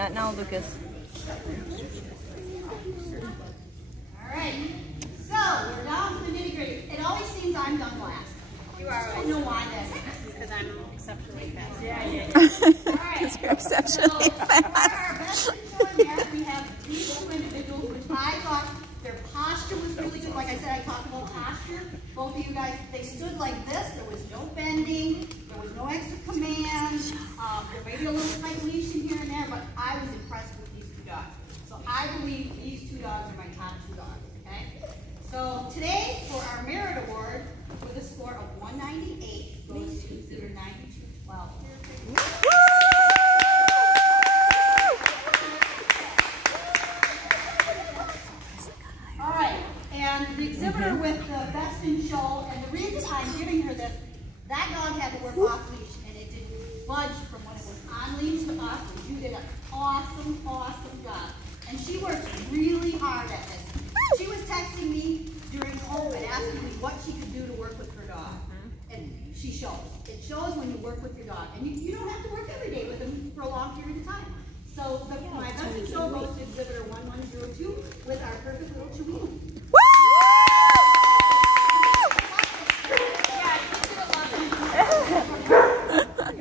Not now, Lucas. Alright, so we're down to the nitty gritty. It always seems I'm done last. You are. I don't know why that is. Because I'm exceptionally fast. Yeah. Alright. You're exceptionally fast. Our best show in there, we have these two individuals, which I thought their posture was really good. Like I said, I talked about posture. Both of you guys, they stood like this. There was no bending. There was no extra command. There may be a little tight leash in here and there, but I was impressed with these two dogs. So I believe these two dogs are my top two dogs, okay? So today, for our Merit Award, with a score of 198, goes to either 9212. All right, and the exhibitor with the best in show, and the reason I'm giving her this, that dog had to work off leash, and it didn't budge from when it was on leash to off leash. You did an awesome, awesome job. And she works really hard at this. She was texting me during COVID, asking me what she could do to work with her dog. And she shows. It shows when you work with your dog. And you don't have to work every day with them for a long period of time. So my best in show goes to exhibitor 1102 with our perfect little Chiweenie.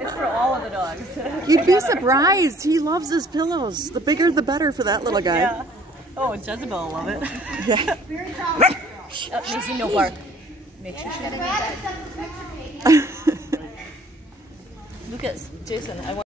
It's for all of the dogs. You'd be surprised. He loves his pillows. The bigger the better for that little guy. Yeah. Oh, and Jezebel will love it. Yeah. Very proud of Shh, Macy, no bark. Make sure she you. Lucas, Jason, I want